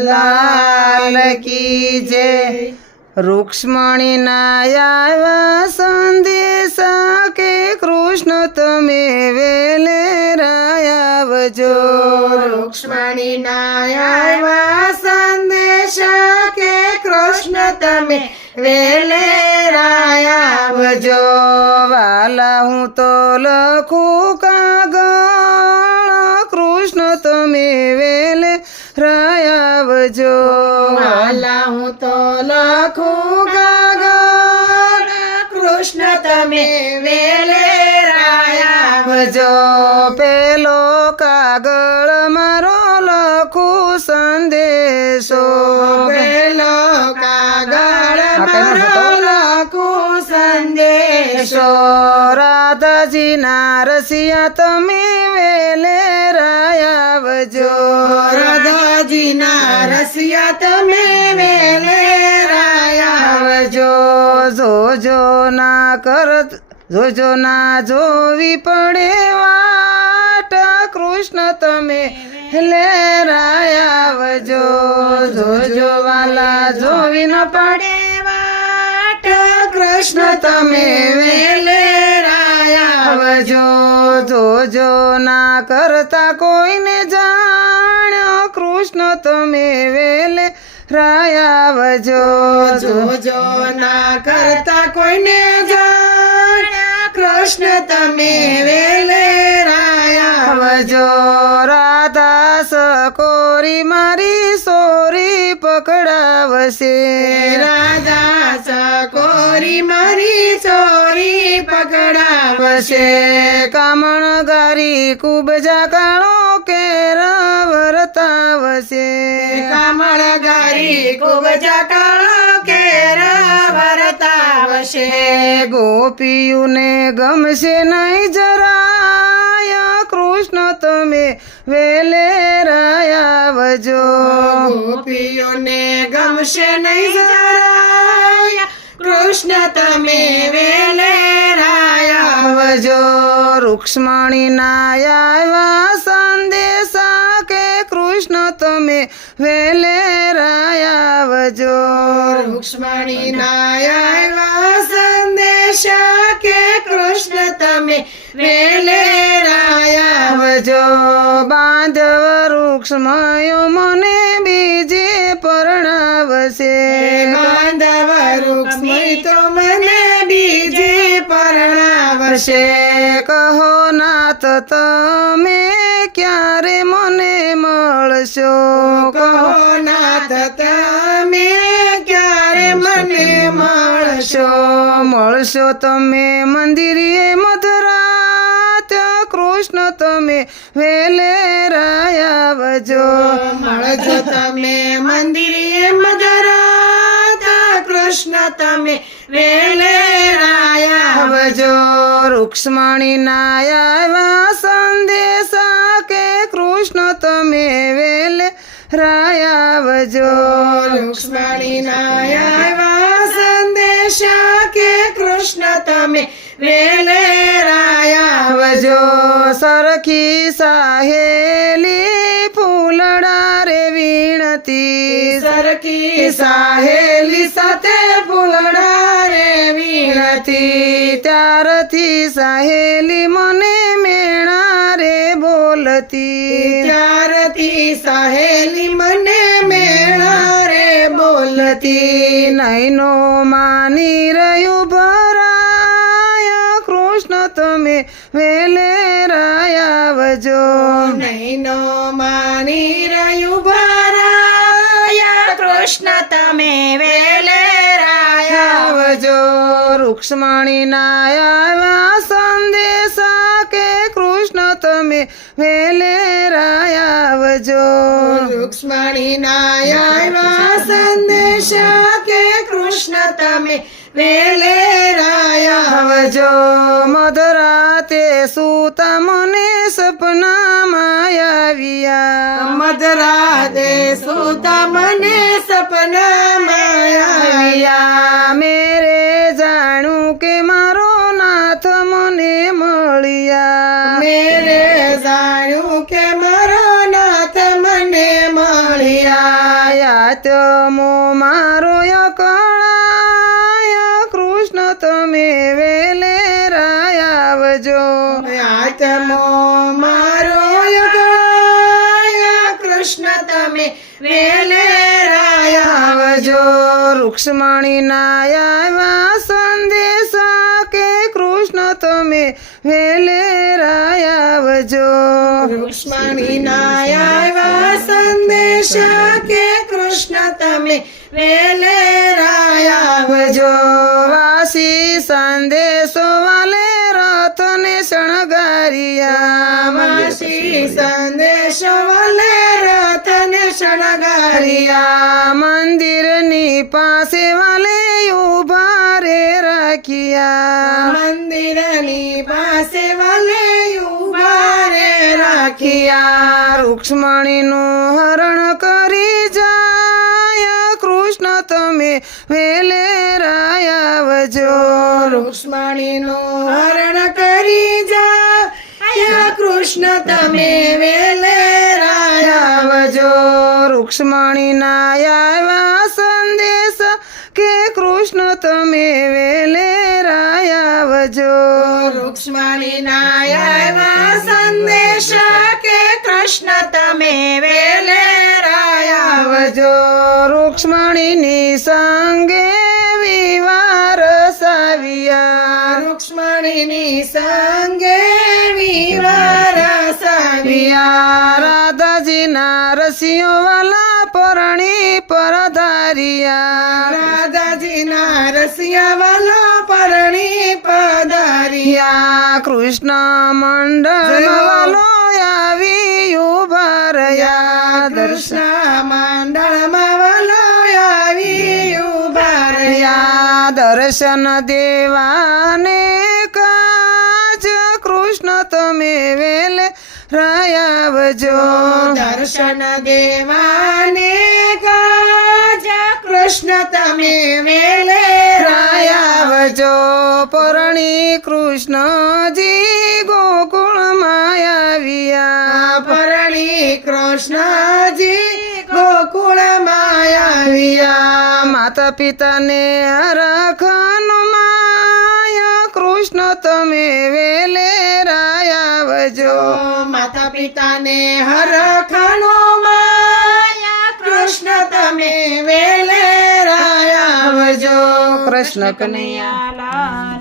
લાલ કી જે રૂક્ષ્મણી નાયા સંદેશ કે કૃષ્ણ તમે વેલે રાયાવજો. રૂક્ષ્મણી નાયા સંદેશ કે કૃષ્ણ તમે વેલે રાયાવજો. વાલા હું તો લખું કાગળ કૃષ્ણ તમે વેલે રાયાવજો વાલા હું તો લખું કાગળ કૃષ્ણ તમે વેલે આવજો. પેલો કાગળ મારો લખું સંદેશો. પેલો કાગળ મારો સંદેશો રાધાજીના રસિયા તમે વેલે રાયાવજો. રાધાજીના રસિયા તમે વેલે રાયા આવજો જોજો ના કરત જોજો ના જોવી પડે વાટ. કૃષ્ણ તમે લેરાયાવજો જોજો વાલા. જોવી ન પડે કૃષ્ણ તમે વેલે રાયા જોજો ના કરતા કોઈને જાણ્યો. કૃષ્ણ તમે વેલે રાયાવજો જોજો ના કરતા કોઈને જાણ કૃષ્ણ તમે વેલે વશે કામણ ગારી કુબજા કાળો કેર વર્તાવશે કામણ ગારી કુબજા કાણો કેર ભરતાવશે ગોપીઓને ગમશે નહીં જરાય. કૃષ્ણ તમે વેલે રાયાવજો ગોપીઓને ગમશે નહીં જરાય. કૃષ્ણ તમે વેલે રાયાવજો. રૂક્ષ્મણી નાયા સંદેશા કે કૃષ્ણ તમે વેલે રાયાવજો. રૂક્ષ્મણી નાયા સંદેશા કે કૃષ્ણ તમે વેલે રાયાવજો. બાંધવ રૂક્ષ્મયો મને વશે કહો નાથ તમે ક્યારે મને મળશો? કહો નાથ તમે ક્યારે મને મળશો? મળશો તમે મંદિરે મધરાત કૃષ્ણ તમે વેલે રાયાવજો મળજો તમે મંદિરે મધુરા કૃષ્ણ તમે વેલે રાયા આવજો રૂક્ષ્મણી નાયા સંદેશા કે કૃષ્ણ તમે વેલે રાયાવજો રૂક્ષ્મણી નાયા સંદેશા કે કૃષ્ણ તમે વેલે રાયા આવજો સરખી સાહેલી ફૂલડા રે વીણતી સરખી સાહેલી સાથે ફૂલડા હતી ત્યારથી સાહેલી મને મેણા રે બોલતી ત્યારથી સહેલી મને મેણા રે બોલતી. નૈનો માની રહ્યું ભરાય કૃષ્ણ તમે વેલે રાયાવજો. નૈનો માની રહ્યું ભરાય કૃષ્ણ તમે વેલે રાયા આવજો રૂક્ષ્મણી નાયા સંદેશા કે કૃષ્ણ તમે વેલે રાયાવજો. રૂક્ષ્મણીના નાયા સંદેશા કે કૃષ્ણ તમે વેલે રાયા આવજો મધરાતે સૂતા મને સપનામાં આવ્યા. મધરાતે સુતા મને સપનામાં આવ્યા આવ્યા. મેરે આત્મો મારો કૃષ્ણ, તમે વેલે રાયાવજો રૂક્ષ્મણી આવ્યા સંદેશા કે કૃષ્ણ, તમે વેલે રાયાવજો રૂક્ષ્મણી આવ્યા સંદેશા કે કૃષ્ણ, તમે વેલે રાયાવજો વાસી સંદેશો શણગારિયા માસી સંદેશો વલે રથને શણગારિયા. મંદિરની પાસે વાલે ઊભા રે રાખ્યા. મંદિરની પાસે વલે ઊભા રે રાખી રાખ્યા. રૂક્ષ્મણીનું હરણ કરી જાય. કૃષ્ણ તમે વેલે આવજો રૂક્ષ્મણીનું હરણ કરી જા કૃષ્ણ, તમે વેલે રાયા આવજો. નાયા સંદેશ કે કૃષ્ણ, તમે વેલે આવજો. રૂક્ષ્મણી નાયા સંદેશ કે કૃષ્ણ, તમે વેલે રાયા આવજો. રૂક્ષ્મણીની સંગે વિવાર સાવિયા. રૂક્ષ્મણીની સંગે પધારિયા યા કૃષ્ણ મંડળ વાલો આવી ઊભા રહ્યા. દર્શન મંડળમાં વાલો આવી ઊભા રહ્યા. રહ્યા દર્શન દેવાને કાજ કૃષ્ણ તમે વેલે રાયાવજો દર્શન દેવાને કૃષ્ણ તમે વેલે રાયાવજો. પરણી કૃષ્ણજી ગોકુળ આવ્યા પરણી કૃષ્ણજી ગોકુળ આવ્યા માતા પિતાને હરખનું માયા કૃષ્ણ તમે વેલે રાયાવજો. માતા પિતાને હરખનો માયા કૃષ્ણ તમે વેલે રાયા આવજો કૃષ્ણ કનૈયા